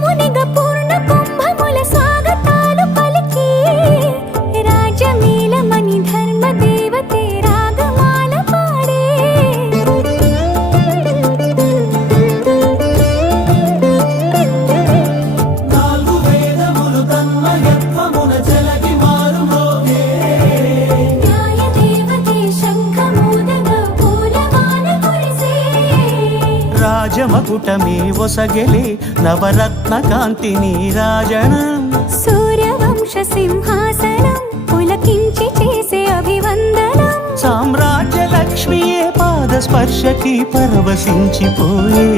మునిగ పూర్ణ కుంభముల స్వాగతాలు పలికి రాజమేళమని ధర్మ దేవతే రాగమాల పాడే నాలుగు వేదములు తన్మయత్వమున చెలగి మారుమోగే న్యాయ దేవతే శంఖమూదగా పూలవాన కురిసే రాజమకుటమే ఒసగెలే నవరత్న కాంతిని రాజనం సూర్యవంశ సింహాసనం పులకించి చేసే అభివందనం సామ్రాజ్య లక్ష్మియే పాద స్పర్శకి పరవశించిపోయే